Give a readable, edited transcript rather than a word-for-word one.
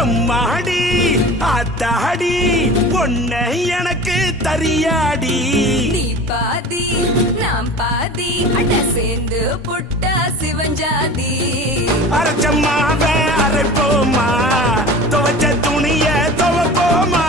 எம்மாடி ஆத்தாடி பொண்ண எனக்கு தரியாடி நீ பாதி நாம் பாதி அட சேர்ந்து புட்டா சிவஞ்சாதி அரைச்சம்மாவ அரைப்போமா துவச்ச துணிய துவப்போமா